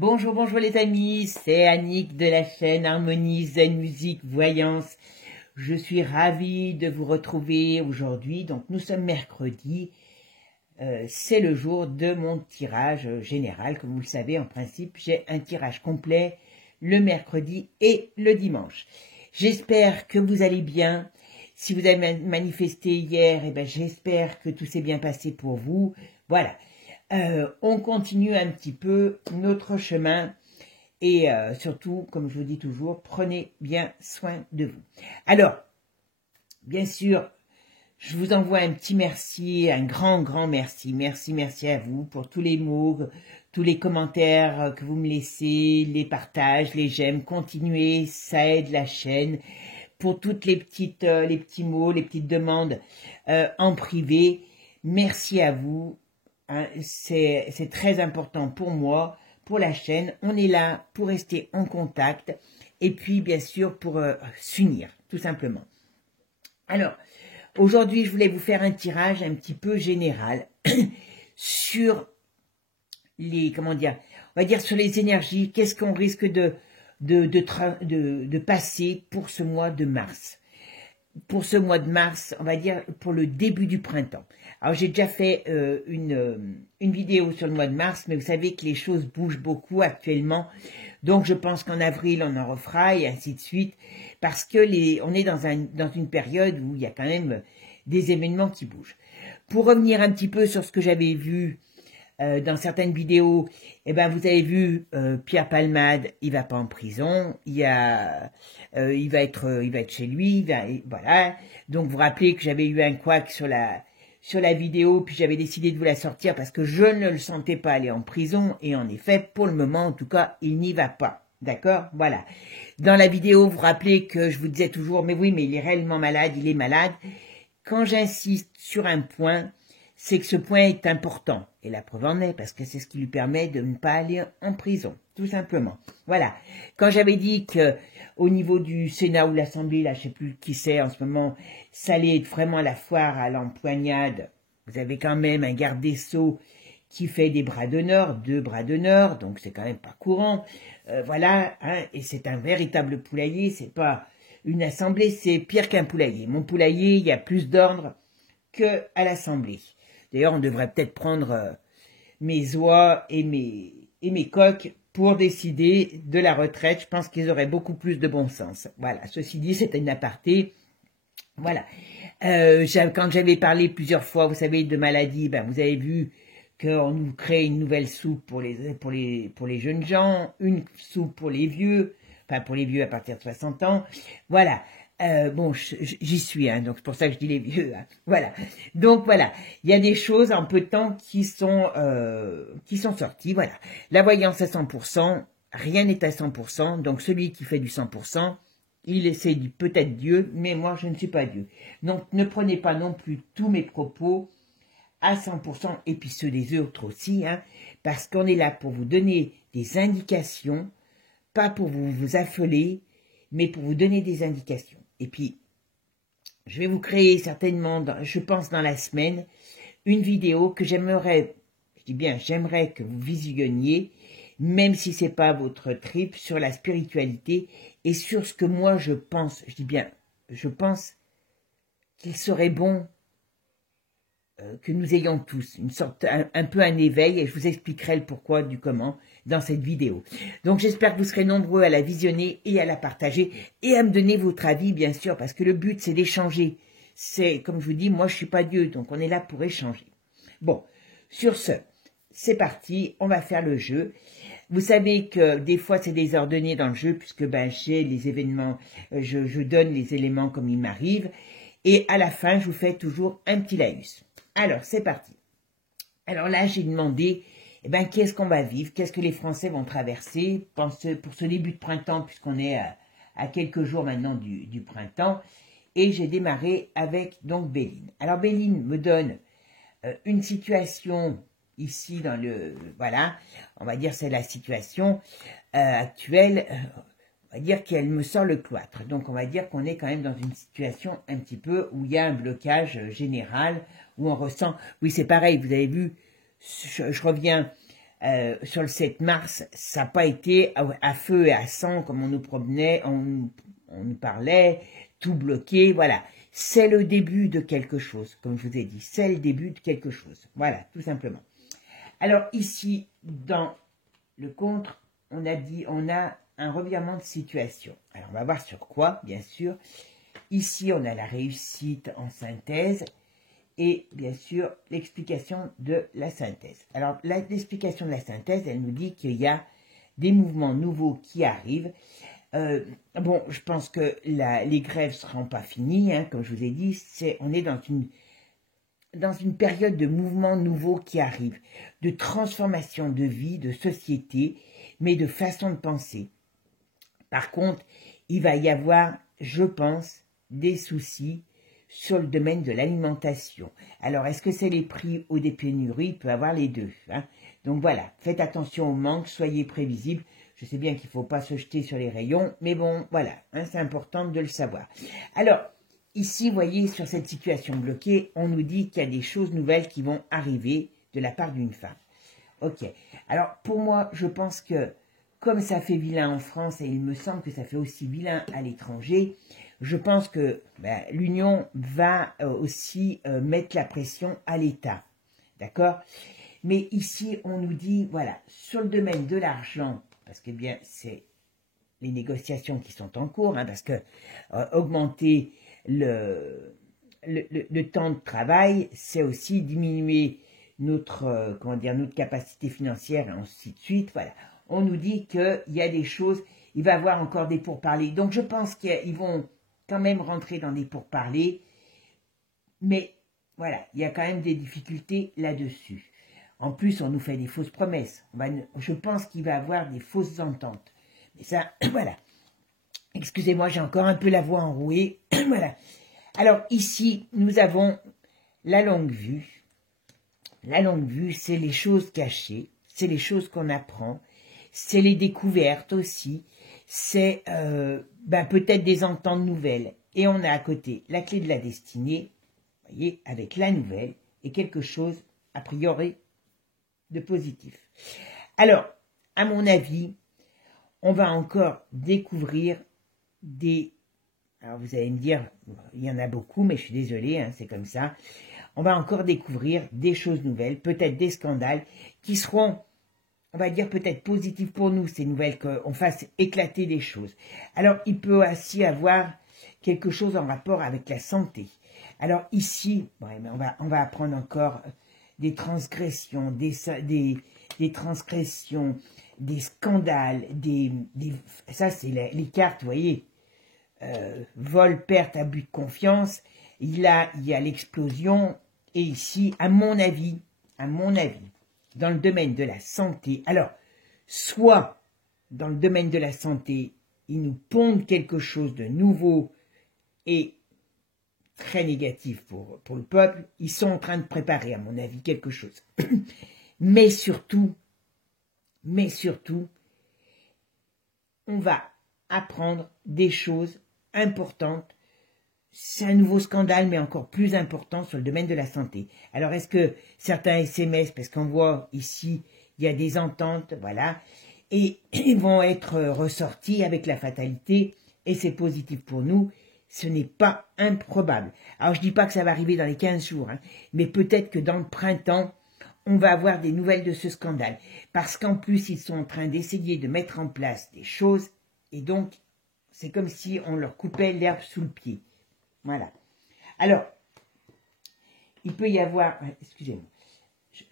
Bonjour, bonjour les amis, c'est Annick de la chaîne Harmonie Zen Musique Voyance. Je suis ravie de vous retrouver aujourd'hui. Donc nous sommes mercredi, c'est le jour de mon tirage général. Comme vous le savez, en principe, j'ai un tirage complet le mercredi et le dimanche. J'espère que vous allez bien. Si vous avez manifesté hier, j'espère que tout s'est bien passé pour vous. Voilà. On continue un petit peu notre chemin et surtout, comme je vous dis toujours, prenez bien soin de vous. Alors, bien sûr, je vous envoie un petit merci, un grand merci. Merci à vous pour tous les mots, tous les commentaires que vous me laissez, les partages, les j'aime. Continuez, ça aide la chaîne. Pour toutes les petits mots, les petites demandes en privé, merci à vous. Hein, c'est très important pour moi, pour la chaîne. On est là pour rester en contact et puis bien sûr pour s'unir, tout simplement. Alors, aujourd'hui, je voulais vous faire un tirage un petit peu général sur les, on va dire sur les énergies. Qu'est-ce qu'on risque de passer pour ce mois de mars. Pour ce mois de mars, on va dire pour le début du printemps. Alors j'ai déjà fait une vidéo sur le mois de mars, mais vous savez que les choses bougent beaucoup actuellement. Donc je pense qu'en avril on en refera et ainsi de suite, parce que on est dans une période où il y a quand même des événements qui bougent. Pour revenir un petit peu sur ce que j'avais vu dans certaines vidéos, vous avez vu Pierre Palmade, il va pas en prison, il va être chez lui, voilà. Donc vous vous rappelez que j'avais eu un couac sur la vidéo, puis j'avais décidé de vous la sortir parce que je ne le sentais pas aller en prison, et en effet, pour le moment, en tout cas, il n'y va pas. D'accord? Voilà. Dans la vidéo, vous vous rappelez que je vous disais toujours, mais oui, mais il est réellement malade, il est malade. Quand j'insiste sur un point, c'est que ce point est important. Et la preuve en est, parce que c'est ce qui lui permet de ne pas aller en prison, tout simplement. Voilà. Quand j'avais dit que au niveau du Sénat ou l'Assemblée, là, je sais plus qui c'est en ce moment, ça allait être vraiment la foire à l'empoignade. Vous avez quand même un garde des Sceaux qui fait des bras d'honneur, 2 bras d'honneur, donc c'est quand même pas courant. Voilà, hein, et c'est un véritable poulailler, c'est pas une assemblée, c'est pire qu'un poulailler. Mon poulailler, il y a plus d'ordre que à l'Assemblée. D'ailleurs, on devrait peut-être prendre mes oies et mes coqs pour décider de la retraite. Je pense qu'ils auraient beaucoup plus de bon sens. Voilà, ceci dit, c'était une aparté. Voilà. Quand j'avais parlé plusieurs fois, vous savez, de maladies, vous avez vu qu'on nous crée une nouvelle soupe pour les jeunes gens, une soupe pour les vieux, enfin pour les vieux à partir de 60 ans. Voilà. Bon, j'y suis, hein, donc c'est pour ça que je dis les vieux. Hein. Voilà. Donc voilà, il y a des choses en peu de temps qui sont sorties. Voilà. La voyance à 100%, rien n'est à 100%. Donc celui qui fait du 100%, il essaie peut-être Dieu, mais moi je ne suis pas Dieu. Donc ne prenez pas non plus tous mes propos à 100%, et puis ceux des autres aussi, hein, parce qu'on est là pour vous donner des indications, pas pour vous affoler, mais pour vous donner des indications. Et puis, je vais vous créer certainement, je pense dans la semaine, une vidéo que j'aimerais, je dis bien j'aimerais que vous visionniez, même si c'est pas votre trip, sur la spiritualité et sur ce que moi je pense, je dis bien, je pense qu'il serait bon que nous ayons tous une sorte, un peu un éveil, et je vous expliquerai le pourquoi du comment dans cette vidéo. Donc j'espère que vous serez nombreux à la visionner et à la partager et à me donner votre avis, bien sûr, parce que le but c'est d'échanger. C'est, comme je vous dis, moi je suis pas Dieu, donc on est là pour échanger. Bon, sur ce, c'est parti, on va faire le jeu. Vous savez que des fois c'est désordonné dans le jeu, puisque j'ai les événements, je donne les éléments comme ils m'arrivent, et à la fin je vous fais toujours un petit laïus. Alors, c'est parti. Alors là, j'ai demandé, qu'est-ce qu'on va vivre, qu'est-ce que les Français vont traverser pour ce début de printemps, puisqu'on est à quelques jours maintenant du printemps. Et j'ai démarré avec, donc, Béline. Alors, Béline me donne une situation ici dans voilà, on va dire c'est la situation actuelle, on va dire qu'elle me sort le cloître. Donc, on va dire qu'on est quand même dans une situation un petit peu où il y a un blocage général, où on ressent... Oui, c'est pareil, vous avez vu, je reviens sur le 7 mars, ça n'a pas été à feu et à sang comme on nous promenait, on nous parlait, tout bloqué, voilà. C'est le début de quelque chose, comme je vous ai dit, c'est le début de quelque chose, voilà, tout simplement. Alors ici, dans le contre, on a un revirement de situation. Alors on va voir sur quoi, bien sûr. Ici, on a la réussite en synthèse et bien sûr l'explication de la synthèse. Alors l'explication de la synthèse, elle nous dit qu'il y a des mouvements nouveaux qui arrivent. Bon, je pense que les grèves ne seront pas finies, hein, comme je vous ai dit, on est dans une période de mouvements nouveaux qui arrivent, de transformation de vie, de société, mais de façon de penser. Par contre, il va y avoir, je pense, des soucis sur le domaine de l'alimentation. Alors, est-ce que c'est les prix ou des pénuries? Il peut y avoir les deux. Hein. Donc voilà, faites attention au manque, soyez prévisibles. Je sais bien qu'il ne faut pas se jeter sur les rayons, mais bon, voilà, hein, c'est important de le savoir. Alors, ici, vous voyez, sur cette situation bloquée, on nous dit qu'il y a des choses nouvelles qui vont arriver de la part d'une femme. Ok, alors pour moi, je pense que comme ça fait vilain en France, et il me semble que ça fait aussi vilain à l'étranger, je pense que l'Union va aussi mettre la pression à l'État. D'accord? Mais ici, on nous dit, voilà, sur le domaine de l'argent, parce que bien, c'est les négociations qui sont en cours, hein, parce que augmenter le temps de travail, c'est aussi diminuer notre, notre capacité financière, et ainsi de suite, voilà. On nous dit qu'il y a des choses, il va y avoir encore des pourparlers. Donc je pense qu'ils vont quand même rentrer dans des pourparlers, mais voilà, il y a quand même des difficultés là-dessus. En plus, on nous fait des fausses promesses. Je pense qu'il va y avoir des fausses ententes. Mais ça, voilà. Excusez-moi, j'ai encore un peu la voix enrouée. Voilà. Alors ici, nous avons la longue vue. La longue vue, c'est les choses cachées, c'est les choses qu'on apprend, c'est les découvertes aussi, c'est peut-être des ententes nouvelles. Et on a à côté la clé de la destinée, vous voyez, avec la nouvelle, et quelque chose, a priori, de positif. Alors, à mon avis, on va encore découvrir des... Alors vous allez me dire, il y en a beaucoup, mais je suis désolée, hein, c'est comme ça. On va encore découvrir des choses nouvelles, peut-être des scandales, qui seront, on va dire, peut-être positifs pour nous, ces nouvelles, qu'on fasse éclater des choses. Alors, il peut aussi avoir quelque chose en rapport avec la santé. Alors ici, on va apprendre encore des transgressions, des transgressions, des scandales, ça c'est les cartes, vous voyez, vol, perte, abus de confiance. Il y a l'explosion. Et ici, à mon avis, dans le domaine de la santé, alors, soit dans le domaine de la santé, ils nous pondent quelque chose de nouveau et très négatif pour le peuple, ils sont en train de préparer, à mon avis, quelque chose. Mais surtout, on va apprendre des choses importantes. C'est un nouveau scandale, mais encore plus important sur le domaine de la santé. Alors, est-ce que certains SMS, parce qu'on voit ici, il y a des ententes, voilà, et ils vont être ressortis avec la fatalité, et c'est positif pour nous, ce n'est pas improbable. Alors, je ne dis pas que ça va arriver dans les 15 jours, hein, mais peut-être que dans le printemps, on va avoir des nouvelles de ce scandale. Parce qu'en plus, ils sont en train d'essayer de mettre en place des choses, et donc, c'est comme si on leur coupait l'herbe sous le pied. Voilà. Alors, il peut y avoir... Excusez-moi,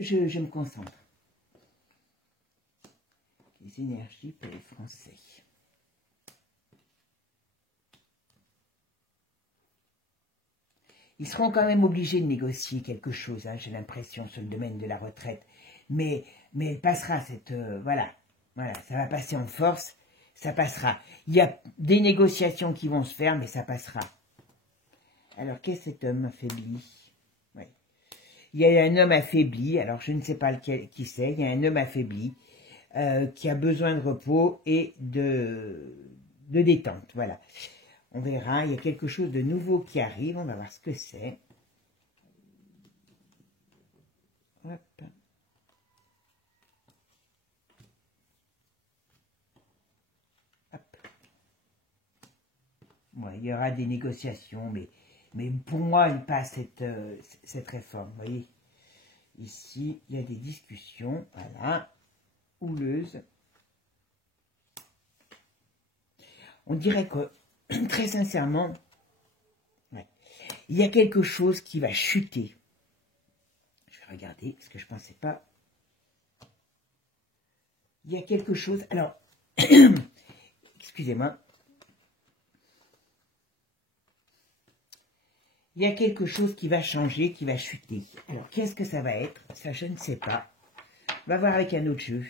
je me concentre. Les énergies pour les Français. Ils seront quand même obligés de négocier quelque chose, hein, j'ai l'impression, sur le domaine de la retraite. Mais elle passera, voilà, ça va passer en force, ça passera. Il y a des négociations qui vont se faire, mais ça passera. Alors, qu'est-ce que cet homme affaibli? Oui. Il y a un homme affaibli, alors je ne sais pas qui c'est, il y a un homme affaibli qui a besoin de repos et de détente, voilà. On verra, il y a quelque chose de nouveau qui arrive, on va voir ce que c'est. Hop. ouais, il y aura des négociations, mais pour moi, il passe cette réforme. Vous voyez, ici, il y a des discussions, voilà, houleuses. On dirait que, très sincèrement, ouais, il y a quelque chose qui va chuter. Je vais regarder, parce que je ne pensais pas. Il y a quelque chose, alors, excusez-moi. Il y a quelque chose qui va changer, qui va chuter. Alors, qu'est-ce que ça va être? Ça, je ne sais pas. On va voir avec un autre jeu.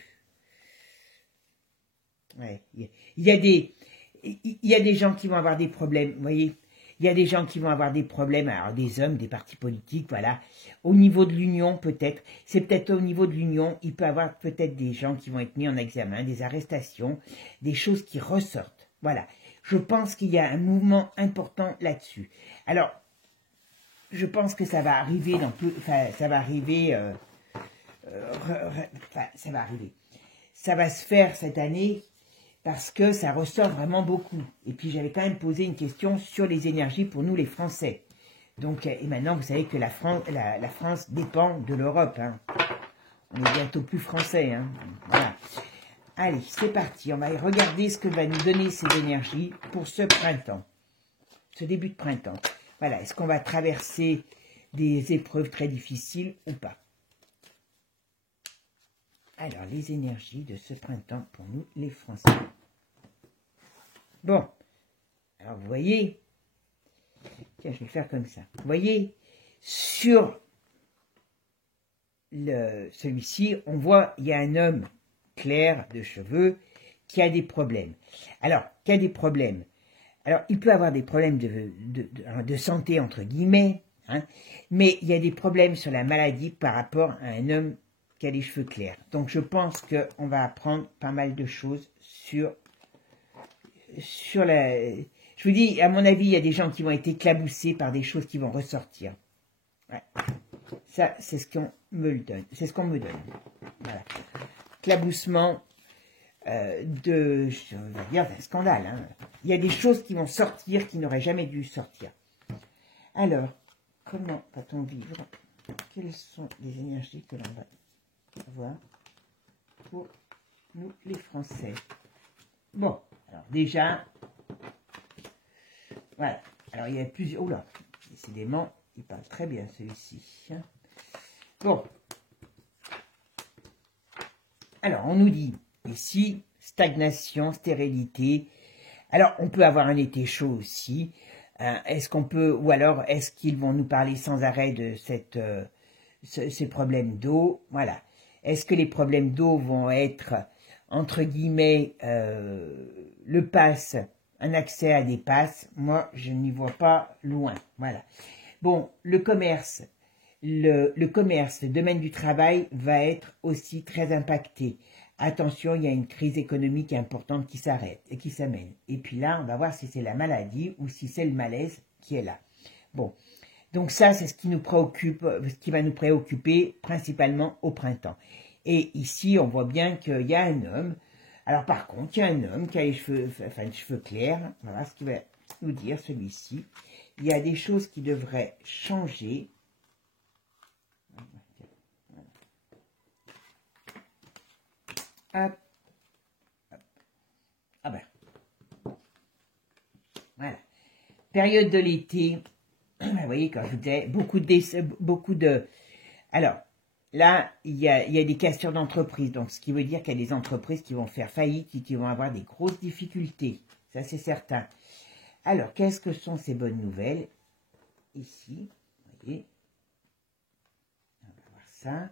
Ouais, il y a des gens qui vont avoir des problèmes, vous voyez. Il y a des gens qui vont avoir des problèmes, alors des hommes, des partis politiques, voilà. Au niveau de l'Union, peut-être, c'est peut-être au niveau de l'Union, il peut y avoir peut-être des gens qui vont être mis en examen, des arrestations, des choses qui ressortent. Voilà. Je pense qu'il y a un mouvement important là-dessus. Alors, je pense que ça va arriver dans peu, enfin, ça va arriver, ça va arriver. Ça va se faire cette année, parce que ça ressort vraiment beaucoup. Et puis j'avais quand même posé une question sur les énergies pour nous les Français. Donc, et maintenant vous savez que la France dépend de l'Europe. Hein. On est bientôt plus français. Hein. Voilà. Allez, c'est parti. On va regarder ce que va nous donner ces énergies pour ce printemps. Ce début de printemps. Voilà, est-ce qu'on va traverser des épreuves très difficiles ou pas? Alors, les énergies de ce printemps pour nous les Français. Bon, alors vous voyez, tiens, je vais faire comme ça. Vous voyez, sur celui-ci, on voit, il y a un homme clair de cheveux qui a des problèmes. Alors, qui a des problèmes. Alors, il peut avoir des problèmes de santé, entre guillemets, hein, mais il y a des problèmes sur la maladie par rapport à un homme qui a les cheveux clairs. Donc, je pense qu'on va apprendre pas mal de choses sur la... Je vous dis, à mon avis, il y a des gens qui vont être éclaboussés par des choses qui vont ressortir. Ouais. Ça, c'est ce qu'on me donne. C'est ce qu'on me donne. Voilà. Éclaboussement je vais dire d'un scandale. Hein. Il y a des choses qui vont sortir qui n'auraient jamais dû sortir. Alors, comment va-t-on vivre? Quelles sont les énergies que l'on va avoir pour nous, les Français? Bon, alors déjà, voilà. Alors, il y a plusieurs... Oula, décidément, il parle très bien, celui-ci. Bon. Alors, on nous dit, ici, stagnation, stérilité. Alors, on peut avoir un été chaud aussi. Est-ce qu'on peut... Ou alors, est-ce qu'ils vont nous parler sans arrêt de ces problèmes d'eau? Voilà. Est-ce que les problèmes d'eau vont être, entre guillemets, le pass, un accès à des passes? Moi, je n'y vois pas loin. Voilà. Bon, le commerce, le commerce, le domaine du travail va être aussi très impacté. Attention, il y a une crise économique importante qui s'arrête et qui s'amène. Et puis là, on va voir si c'est la maladie ou si c'est le malaise qui est là. Bon. Donc ça, c'est ce qui nous préoccupe, ce qui va nous préoccuper principalement au printemps. Et ici, on voit bien qu'il y a un homme. Alors par contre, il y a un homme qui a les cheveux, enfin, les cheveux clairs. Voilà ce qu'il va nous dire, celui-ci. Il y a des choses qui devraient changer. Hop. Hop. Ah ben. Voilà. Période de l'été. Vous voyez, quand je vous disais, beaucoup de... Alors, là, il y a des cassures d'entreprise. Donc, ce qui veut dire qu'il y a des entreprises qui vont faire faillite et qui vont avoir des grosses difficultés. Ça, c'est certain. Alors, qu'est-ce que sont ces bonnes nouvelles? Ici, vous voyez. On va voir ça.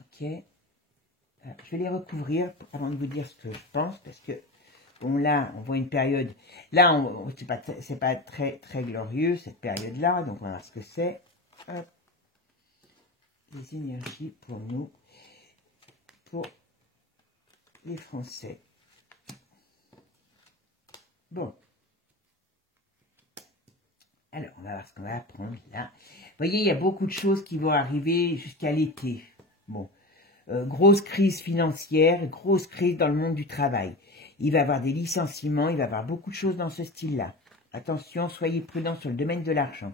Ok. Alors, je vais les recouvrir avant de vous dire ce que je pense, parce que bon, là, on voit une période. Là, c'est pas très, très glorieux, cette période-là. Donc, on va voir ce que c'est. Les énergies pour nous, pour les Français. Bon. Alors, on va voir ce qu'on va apprendre là. Vous voyez, il y a beaucoup de choses qui vont arriver jusqu'à l'été. Bon. Grosse crise financière, grosse crise dans le monde du travail. Il va y avoir des licenciements, il va y avoir beaucoup de choses dans ce style-là. Attention, soyez prudents sur le domaine de l'argent.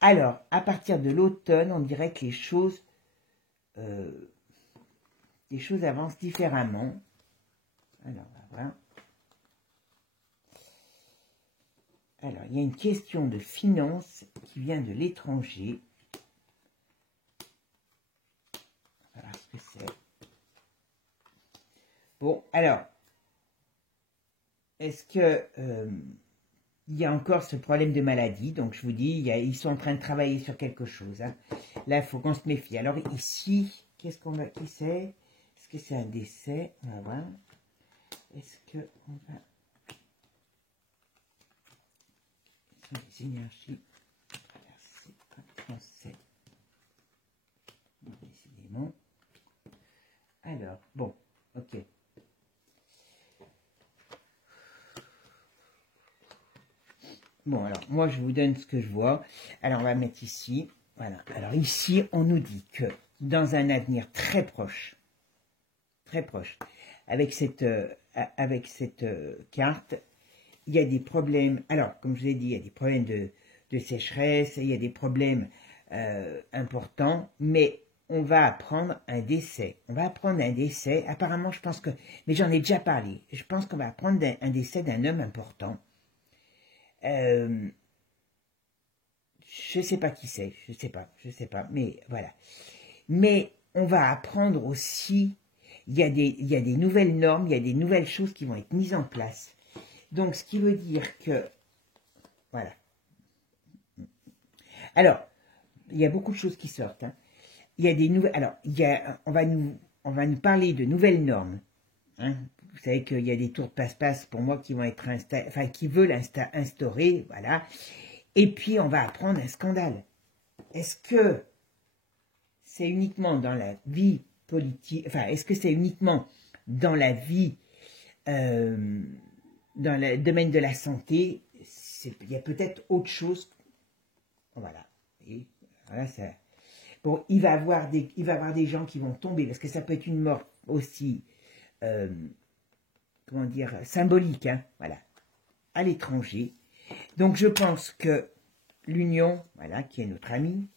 Alors, à partir de l'automne, on dirait que les choses avancent différemment. Alors, on va voir. Alors, il y a une question de finance qui vient de l'étranger. On va voir ce que c'est. Bon, alors, est-ce que il y a encore ce problème de maladie? Donc, je vous dis, ils sont en train de travailler sur quelque chose. Hein. Là, il faut qu'on se méfie. Alors, ici, qu'est-ce qu'on va... Qui c'est? Est-ce que c'est un décès? On va voir. Est-ce que on va... Les énergies traversées en français. Décidément. Alors, bon, ok. Bon, alors, moi, je vous donne ce que je vois. Alors, on va mettre ici. Voilà. Alors, ici, on nous dit que dans un avenir très proche, avec cette carte, il y a des problèmes. Alors, comme je vous ai dit, il y a des problèmes de sécheresse, il y a des problèmes importants, mais on va apprendre un décès. On va apprendre un décès. Apparemment, je pense que... Mais j'en ai déjà parlé. Je pense qu'on va apprendre un décès d'un homme important. Je sais pas qui c'est. Je sais pas. Mais voilà. Mais on va apprendre aussi... Il y a des nouvelles normes, il y a des nouvelles choses qui vont être mises en place. Donc, ce qui veut dire que... Voilà. Alors, il y a beaucoup de choses qui sortent. Hein. Il y a des nouvelles... Alors, on va nous parler de nouvelles normes. Hein. Vous savez qu'il y a des tours de passe-passe pour moi qui vont être qui veulent instaurer, voilà. Et puis, on va apprendre un scandale. Est-ce que c'est uniquement dans la vie politique... Enfin, est-ce que c'est uniquement dans la vie... dans le domaine de la santé, il y a peut-être autre chose. Voilà. Et voilà ça. Bon, il va y avoir des gens qui vont tomber, parce que ça peut être une mort aussi, comment dire, symbolique, hein, voilà, à l'étranger. Donc, je pense que l'Union, voilà, qui est notre amie,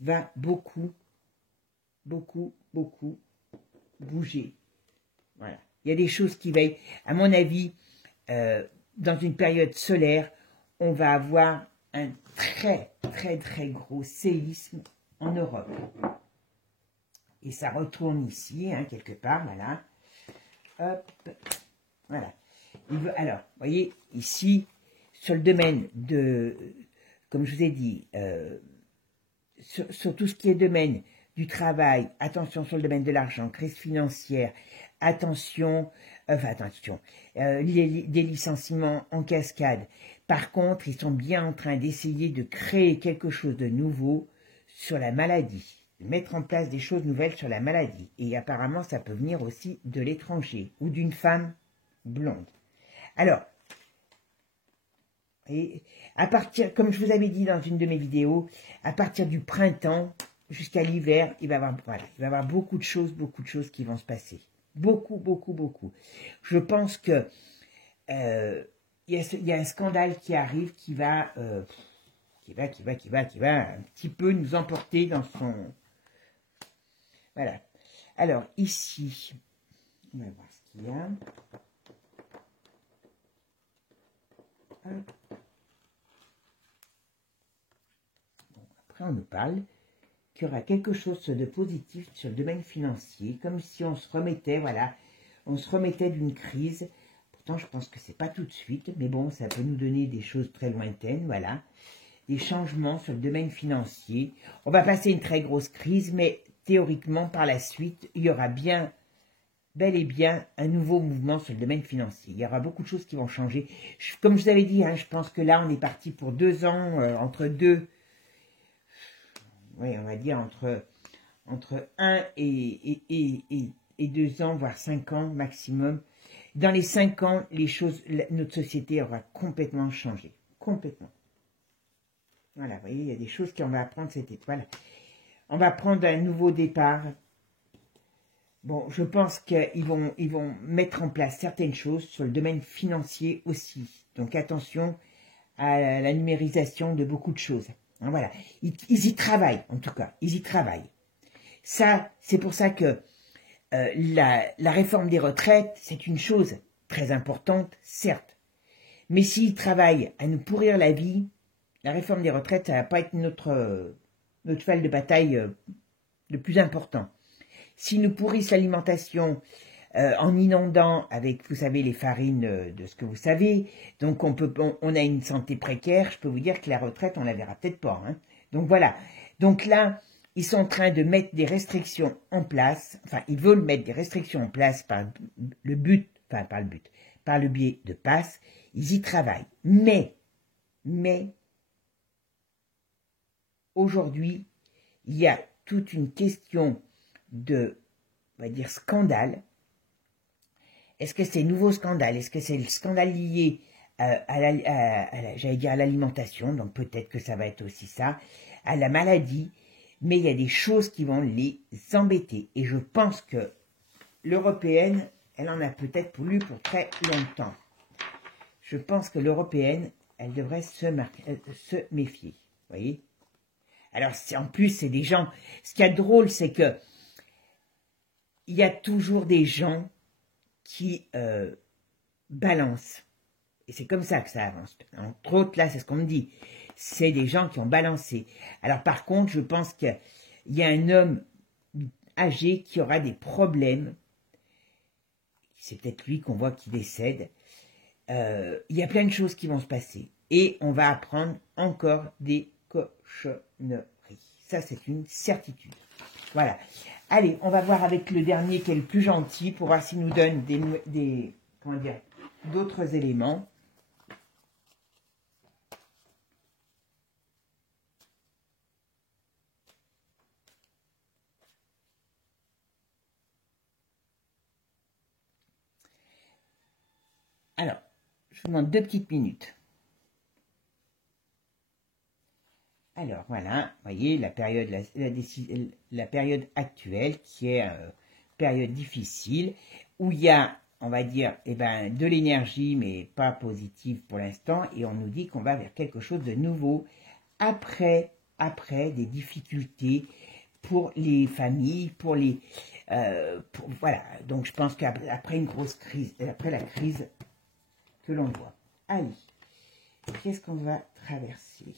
va beaucoup bouger. Voilà. Il y a des choses qui va, à mon avis, dans une période solaire, on va avoir un très gros séisme en Europe. Et ça retourne ici, hein, quelque part, voilà. Hop, voilà. Alors, vous voyez, ici, sur le domaine de, comme je vous ai dit, sur tout ce qui est domaine du travail, attention sur le domaine de l'argent, crise financière, attention, des licenciements en cascade. Par contre, ils sont bien en train d'essayer de créer quelque chose de nouveau sur la maladie, de mettre en place des choses nouvelles sur la maladie. Et apparemment, ça peut venir aussi de l'étranger ou d'une femme blonde. Alors, et à partir, comme je vous avais dit dans une de mes vidéos, à partir du printemps jusqu'à l'hiver, il va y avoir beaucoup de choses qui vont se passer. Beaucoup. Je pense que il y a un scandale qui arrive qui va un petit peu nous emporter dans son... Voilà. Alors, ici, on va voir ce qu'il y a. Bon, après, on nous parle qu'il y aura quelque chose de positif sur le domaine financier, comme si on se remettait, voilà, on se remettait d'une crise. Pourtant, je pense que c'est pas tout de suite, mais bon, ça peut nous donner des choses très lointaines, voilà. Des changements sur le domaine financier. On va passer une très grosse crise, mais théoriquement, par la suite, il y aura bien, bel et bien, un nouveau mouvement sur le domaine financier. Il y aura beaucoup de choses qui vont changer. Comme je vous avais dit, hein, je pense que là, on est parti pour 2 ans, oui, on va dire entre 1 et 2 ans, voire 5 ans maximum. Dans les 5 ans, notre société aura complètement changé. Complètement. Voilà, vous voyez, il y a des choses qu'on va apprendre cette étoile. On va prendre un nouveau départ. Bon, je pense ils vont mettre en place certaines choses sur le domaine financier aussi. Donc attention à la numérisation de beaucoup de choses. Voilà, ils y travaillent en tout cas, ils y travaillent. Ça, c'est pour ça que la réforme des retraites, c'est une chose très importante, certes. Mais s'ils travaillent à nous pourrir la vie, la réforme des retraites, ça va pas être notre cheval de bataille le plus important. S'ils nous pourrissent l'alimentation en inondant avec, vous savez, les farines de ce que vous savez, donc on a une santé précaire, je peux vous dire que la retraite, on la verra peut-être pas. Hein. Donc voilà. Donc là, ils sont en train de mettre des restrictions en place, enfin, ils veulent mettre des restrictions en place par le but, enfin, par le biais de passes, ils y travaillent. Mais, aujourd'hui, il y a toute une question de, on va dire, scandale. Est-ce que c'est nouveau scandale? Est-ce que c'est le scandale lié j'allais dire à l'alimentation, donc peut-être que ça va être aussi ça, à la maladie, mais il y a des choses qui vont les embêter. Et je pense que l'européenne, elle en a peut-être voulu pour très longtemps. Je pense que l'européenne, elle devrait se méfier. Vous voyez? Alors, en plus, c'est des gens... Ce qui est drôle, c'est que il y a toujours des gens qui balancent. Et c'est comme ça que ça avance. Entre autres, là, c'est ce qu'on me dit. C'est des gens qui ont balancé. Alors, par contre, je pense qu'il y a un homme âgé qui aura des problèmes. C'est peut-être lui qu'on voit qui décède. Il y a plein de choses qui vont se passer. Et on va apprendre encore des cochonneries. Ça, c'est une certitude. Voilà. Allez, on va voir avec le dernier qui est le plus gentil pour voir s'il nous donne d'autres éléments. Alors, je vous demande 2 petites minutes. Alors voilà, vous voyez la période, la période actuelle qui est période difficile où il y a, on va dire, de l'énergie mais pas positive pour l'instant et on nous dit qu'on va vers quelque chose de nouveau après des difficultés pour les familles, voilà. Donc je pense qu'après une grosse crise, après la crise que l'on voit. Allez, qu'est-ce qu'on va traverser?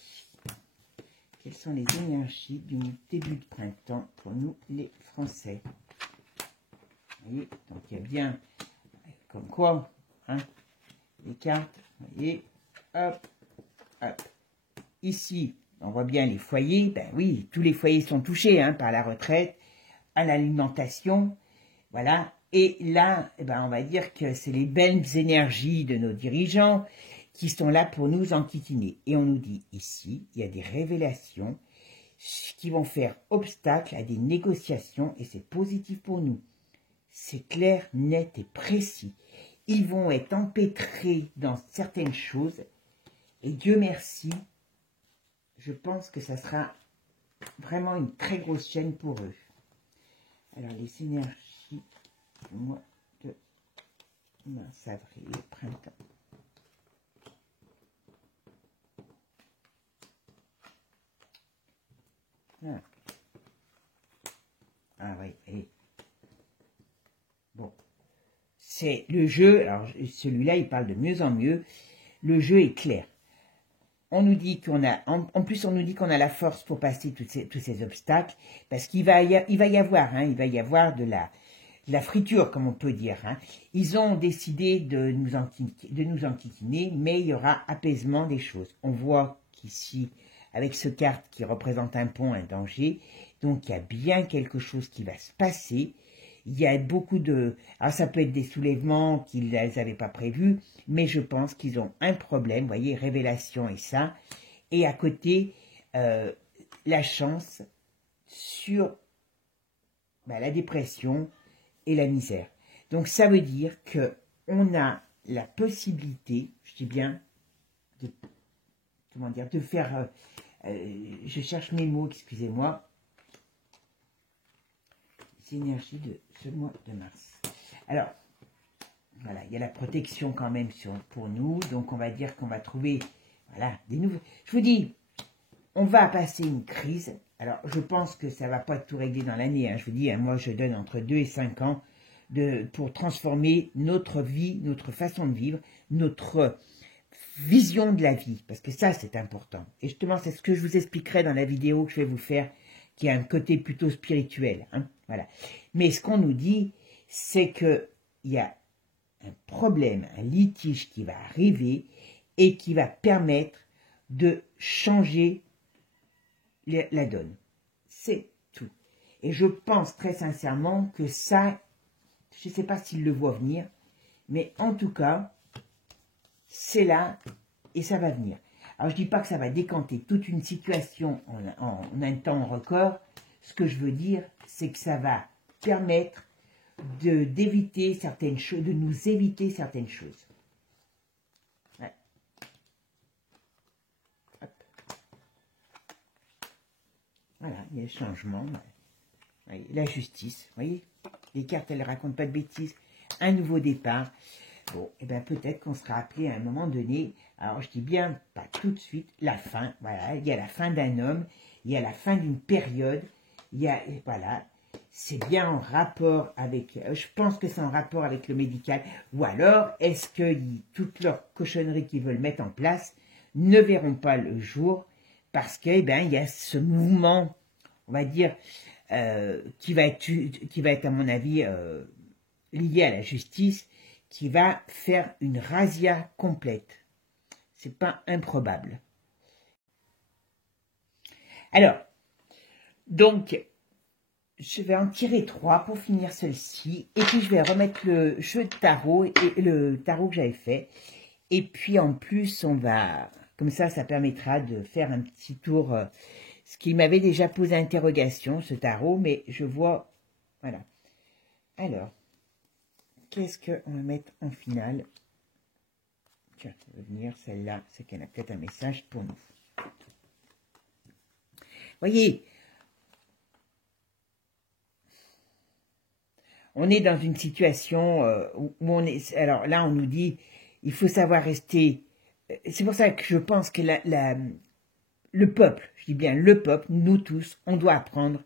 Quelles sont les énergies du début de printemps pour nous, les Français? Vous voyez, donc il y a bien, comme quoi, hein, les cartes, vous voyez, hop, hop. Ici, on voit bien les foyers, ben oui, tous les foyers sont touchés hein, par la retraite, à l'alimentation, voilà. Et là, on va dire que c'est les belles énergies de nos dirigeants qui sont là pour nous enquiquiner. Et on nous dit ici, il y a des révélations qui vont faire obstacle à des négociations et c'est positif pour nous. C'est clair, net et précis. Ils vont être empêtrés dans certaines choses et Dieu merci, je pense que ça sera vraiment une très grosse chaîne pour eux. Alors les énergies du mois de mars, avril, printemps. Ah oui, et bon, c'est le jeu, alors celui-là il parle de mieux en mieux, le jeu est clair. On nous dit qu'on a, en plus on nous dit qu'on a la force pour passer tous ces obstacles, parce qu'il va y avoir de la friture, comme on peut dire. Hein. Ils ont décidé de nous enquiquiner, mais il y aura apaisement des choses. On voit qu'ici, avec ce carte qui représente un pont, un danger, donc il y a bien quelque chose qui va se passer. Il y a beaucoup de... Alors ça peut être des soulèvements qu'ils n'avaient pas prévus, mais je pense qu'ils ont un problème, vous voyez, révélation et ça. Et à côté, la chance sur la dépression et la misère. Donc ça veut dire qu'on a la possibilité, je dis bien, de faire... je cherche mes mots, excusez-moi. les énergies de ce mois de mars. Alors, voilà, il y a la protection quand même pour nous. Donc, on va dire qu'on va trouver, voilà, des nouveaux... Je vous dis, on va passer une crise. Alors, je pense que ça ne va pas tout régler dans l'année. Hein. Je vous dis, hein, moi, je donne entre 2 et 5 ans pour transformer notre vie, notre façon de vivre, notre vision de la vie. Parce que ça, c'est important. Et justement, c'est ce que je vous expliquerai dans la vidéo que je vais vous faire, qui a un côté plutôt spirituel. Hein. Voilà. Mais ce qu'on nous dit, c'est qu'il y a un problème, un litige qui va arriver et qui va permettre de changer la donne. C'est tout. Et je pense très sincèrement que ça, je ne sais pas s'il le voit venir, mais en tout cas, c'est là et ça va venir. Alors, je ne dis pas que ça va décanter toute une situation en un temps record. Ce que je veux dire, c'est que ça va permettre d'éviter certaines choses, de nous éviter certaines choses. Ouais. Voilà, il y a le changement. Ouais. La justice, vous voyez, les cartes, elles ne racontent pas de bêtises. Un nouveau départ. Bon, et bien peut-être qu'on sera appelé à un moment donné, alors je dis bien, pas tout de suite, la fin, voilà, il y a la fin d'un homme, il y a la fin d'une période, il y a, voilà, c'est bien en rapport avec, je pense que c'est en rapport avec le médical, ou alors, est-ce que toutes leurs cochonneries qu'ils veulent mettre en place ne verront pas le jour, parce que, eh ben, il y a ce mouvement, on va dire, qui va être, à mon avis, lié à la justice, qui va faire une razzia complète. C'est pas improbable. Alors, donc, je vais en tirer 3 pour finir celle-ci. Et puis, je vais remettre le jeu de tarot, et le tarot que j'avais fait. Et puis, en plus, on va... Comme ça permettra de faire un petit tour... ce qui m'avait déjà posé interrogation, ce tarot, mais je vois... Voilà. Alors... Qu'est-ce qu'on va mettre en finale? Tiens, ça va venir, celle-là, c'est qu'elle a peut-être un message pour nous. Voyez, on est dans une situation où on est... Alors là, on nous dit, il faut savoir rester... C'est pour ça que je pense que le peuple, je dis bien le peuple, nous tous, on doit apprendre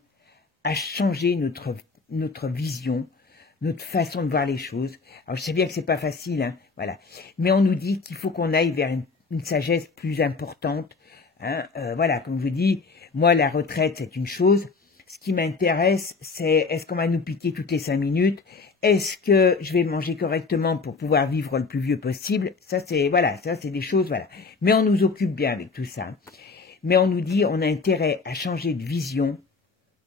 à changer notre vision, notre façon de voir les choses. Alors, je sais bien que c'est pas facile, hein, voilà. Mais on nous dit qu'il faut qu'on aille vers une sagesse plus importante. Hein, voilà, comme je vous dis, moi, la retraite, c'est une chose. Ce qui m'intéresse, c'est est-ce qu'on va nous piquer toutes les 5 minutes? Est-ce que je vais manger correctement pour pouvoir vivre le plus vieux possible? Ça, c'est, voilà, ça, c'est des choses, voilà. Mais on nous occupe bien avec tout ça. Mais on nous dit, on a intérêt à changer de vision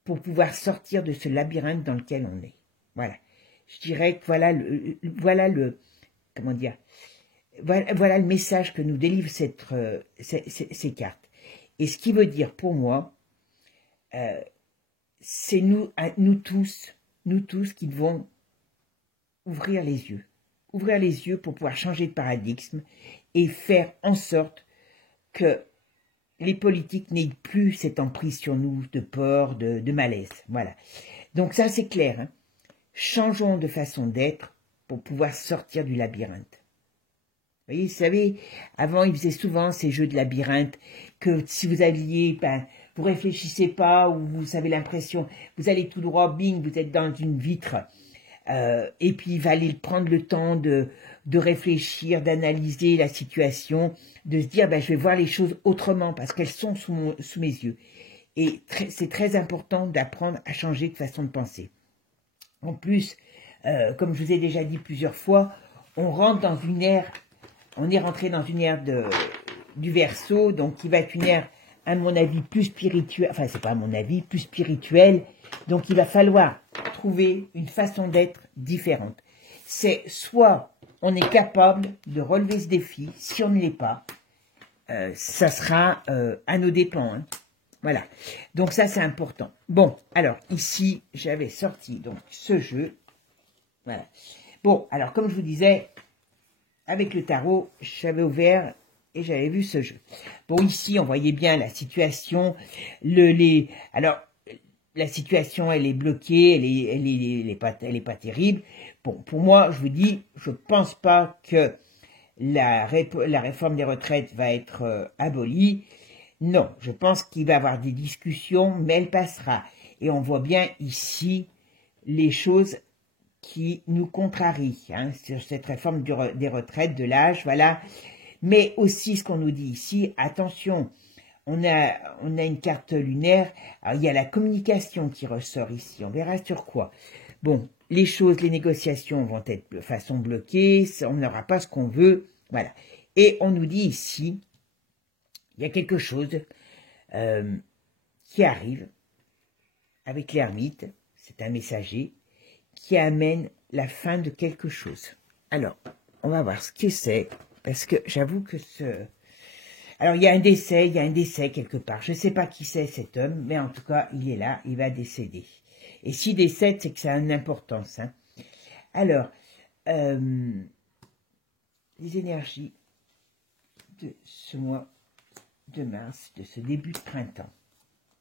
pour pouvoir sortir de ce labyrinthe dans lequel on est. Voilà. Je dirais que voilà le comment dire, voilà le message que nous délivre ces cartes. Et ce qui veut dire pour moi, c'est nous tous qui devons ouvrir les yeux pour pouvoir changer de paradigme et faire en sorte que les politiques n'aient plus cette emprise sur nous de peur, de malaise. Voilà. Donc ça, c'est clair, hein. Changeons de façon d'être pour pouvoir sortir du labyrinthe. Vous voyez, vous savez, avant, ils faisaient souvent ces jeux de labyrinthe, que si vous alliez, ben, vous réfléchissez pas, ou vous avez l'impression, vous allez tout droit, bing, vous êtes dans une vitre, et puis il va aller prendre le temps de réfléchir, d'analyser la situation, de se dire, ben, je vais voir les choses autrement, parce qu'elles sont sous mes yeux. Et c'est très important d'apprendre à changer de façon de penser. En plus, comme je vous ai déjà dit plusieurs fois, on rentre dans une ère, on est rentré dans une ère du Verseau, donc qui va être une ère, à mon avis, plus spirituelle, enfin c'est pas à mon avis, plus spirituelle, donc il va falloir trouver une façon d'être différente. C'est soit on est capable de relever ce défi, si on ne l'est pas, ça sera à nos dépens, hein. Voilà, donc ça c'est important. Bon, alors ici j'avais sorti donc ce jeu. Voilà. Bon, alors comme je vous disais, avec le tarot, j'avais ouvert et j'avais vu ce jeu. Bon, ici on voyait bien la situation. Alors la situation, elle est bloquée, elle est pas terrible. Bon, pour moi, je vous dis, je pense pas que la réforme des retraites va être abolie. Non, je pense qu'il va y avoir des discussions, mais elle passera. Et on voit bien ici les choses qui nous contrarient sur cette réforme des retraites, de l'âge, voilà. Mais aussi, ce qu'on nous dit ici, attention, on a une carte lunaire, alors il y a la communication qui ressort ici, on verra sur quoi. Bon, les négociations vont être de façon bloquée, on n'aura pas ce qu'on veut, voilà. Et on nous dit ici, il y a quelque chose qui arrive avec l'ermite, c'est un messager, qui amène la fin de quelque chose. Alors, on va voir ce que c'est, parce que j'avoue que Alors, il y a un décès quelque part. Je ne sais pas qui c'est cet homme, mais en tout cas, il est là, il va décéder. Et s'il décède, c'est que ça a une importance. Alors, les énergies de ce mois de mars, de ce début de printemps,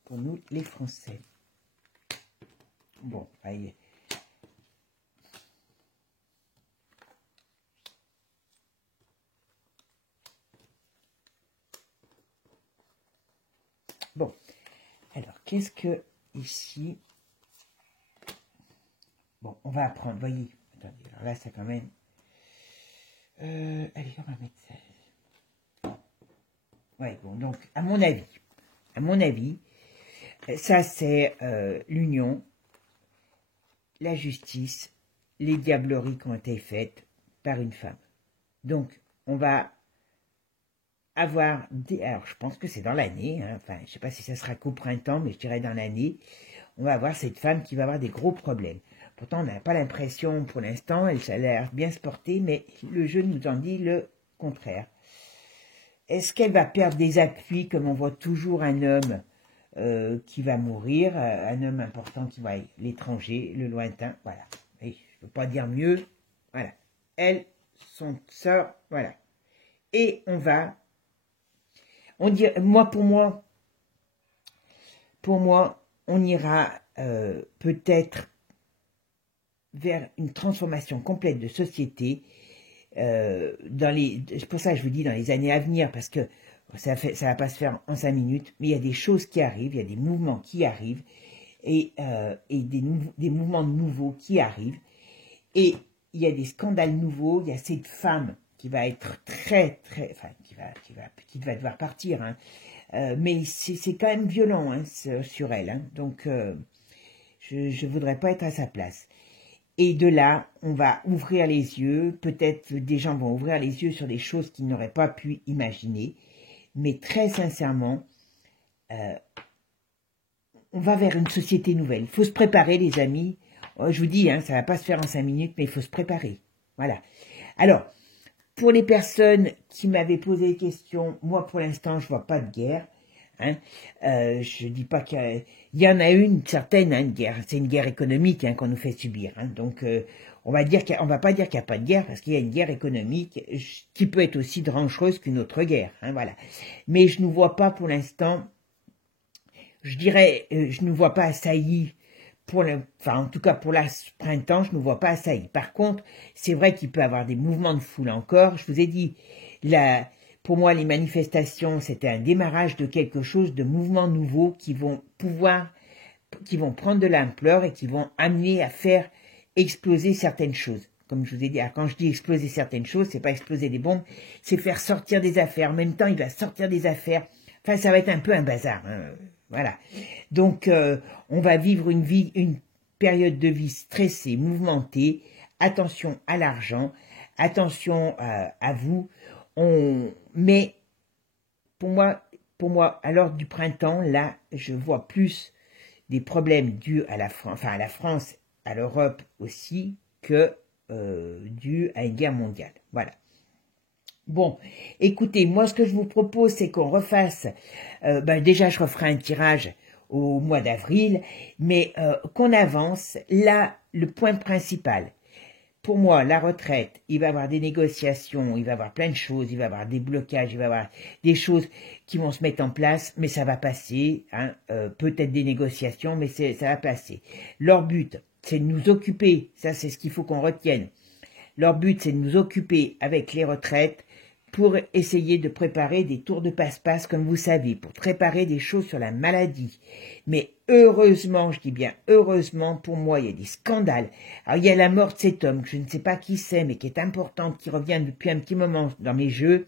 pour nous, les Français. Bon, allez. Bon, alors, qu'est-ce que ici... Bon, on va apprendre, voyez. Attendez, alors là, ça quand même... allez, on va mettre ça. Ouais, bon, donc, à mon avis, ça c'est l'union, la justice, les diableries qui ont été faites par une femme. Donc, on va avoir alors je pense que c'est dans l'année, enfin, je sais pas si ça sera qu'au printemps, mais je dirais dans l'année, on va avoir cette femme qui va avoir des gros problèmes. Pourtant, on n'a pas l'impression, pour l'instant, elle a l'air bien se porter, mais le jeu nous en dit le contraire. Est-ce qu'elle va perdre des appuis, comme on voit toujours un homme qui va mourir, un homme important qui va à l'étranger, le lointain, voilà. Et je ne peux pas dire mieux, voilà. Elle, son sœur, voilà. Et on dit, pour moi, on ira peut-être vers une transformation complète de société c'est pour ça que je vous dis dans les années à venir, parce que ça va pas se faire en 5 minutes, mais il y a des choses qui arrivent, il y a des mouvements qui arrivent, et des mouvements nouveaux qui arrivent, et il y a des scandales nouveaux, il y a cette femme qui va être enfin, qui va devoir partir, mais c'est quand même violent sur elle, donc je voudrais pas être à sa place. Et de là, on va ouvrir les yeux, peut-être des gens vont ouvrir les yeux sur des choses qu'ils n'auraient pas pu imaginer, mais très sincèrement, on va vers une société nouvelle. Il faut se préparer, les amis. Je vous dis, ça ne va pas se faire en 5 minutes, mais il faut se préparer. Voilà. Alors, pour les personnes qui m'avaient posé des questions, moi, pour l'instant, je vois pas de guerre. Je dis pas qu'il y en a une certaine, une guerre. C'est une guerre économique qu'on nous fait subir. Donc, on va pas dire qu'il n'y a pas de guerre, parce qu'il y a une guerre économique qui peut être aussi dangereuse qu'une autre guerre. Voilà. Mais je ne vois pas pour l'instant, je dirais, je ne vois pas assailli en tout cas pour ce printemps, je ne vois pas assailli. Par contre, c'est vrai qu'il peut y avoir des mouvements de foule encore. Je vous ai dit, pour moi, les manifestations, c'était un démarrage de quelque chose, de mouvements nouveaux qui vont prendre de l'ampleur et qui vont amener à faire exploser certaines choses. Comme je vous ai dit, quand je dis exploser certaines choses, c'est pas exploser des bombes, c'est faire sortir des affaires. En même temps, il va sortir des affaires. Enfin, ça va être un peu un bazar. Voilà. Donc, on va vivre une période de vie stressée, mouvementée. Attention à l'argent, attention à vous. Mais pour moi, à l'heure du printemps, là, je vois plus des problèmes dus à la France, à l'Europe aussi, que dus à une guerre mondiale. Voilà. Bon, écoutez, moi ce que je vous propose, c'est qu'on refasse, déjà je referai un tirage au mois d'avril, mais qu'on avance. Là, le point principal, pour moi, la retraite, il va y avoir des négociations, il va y avoir plein de choses, il va y avoir des blocages, il va y avoir des choses qui vont se mettre en place, mais ça va passer, hein, peut-être des négociations, mais ça va passer. Leur but, c'est de nous occuper, ça c'est ce qu'il faut qu'on retienne. Leur but, c'est de nous occuper avec les retraites pour essayer de préparer des tours de passe-passe, comme vous savez, pour préparer des choses sur la maladie. Mais heureusement, je dis bien heureusement, pour moi, il y a des scandales. Alors, il y a la mort de cet homme, que je ne sais pas qui c'est, mais qui est importante, qui revient depuis un petit moment dans mes jeux.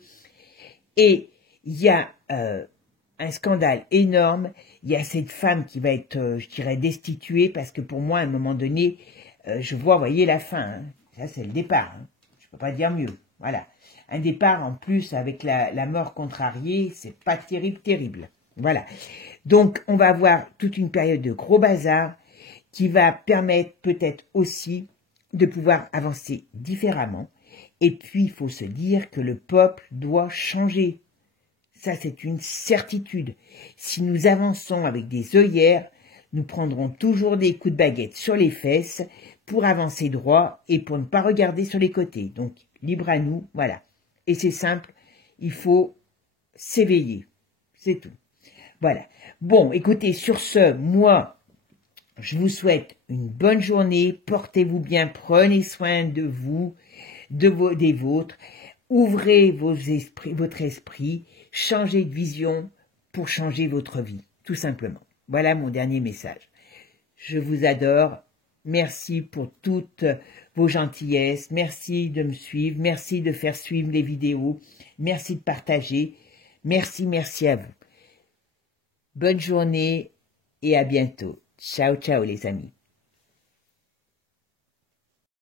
Et il y a un scandale énorme. Il y a cette femme qui va être, je dirais, destituée, parce que pour moi, à un moment donné, je vois, vous voyez, la fin. Hein. Ça, c'est le départ. Hein. Je ne peux pas dire mieux. Voilà. Un départ, en plus, avec la mort contrariée, c'est pas terrible. Voilà. Donc, on va avoir toute une période de gros bazar qui va permettre peut-être aussi de pouvoir avancer différemment. Et puis, il faut se dire que le peuple doit changer. Ça, c'est une certitude. Si nous avançons avec des œillères, nous prendrons toujours des coups de baguette sur les fesses pour avancer droit et pour ne pas regarder sur les côtés. Donc, libre à nous, voilà. Et c'est simple, il faut s'éveiller. C'est tout. Voilà. Bon, écoutez, sur ce, moi, je vous souhaite une bonne journée. Portez-vous bien, prenez soin de vous, des vôtres. Ouvrez votre esprit, changez de vision pour changer votre vie, tout simplement. Voilà mon dernier message. Je vous adore. Merci pour toutes vos gentillesses. Merci de me suivre. Merci de faire suivre les vidéos. Merci de partager. Merci à vous. Bonne journée et à bientôt. Ciao, ciao les amis.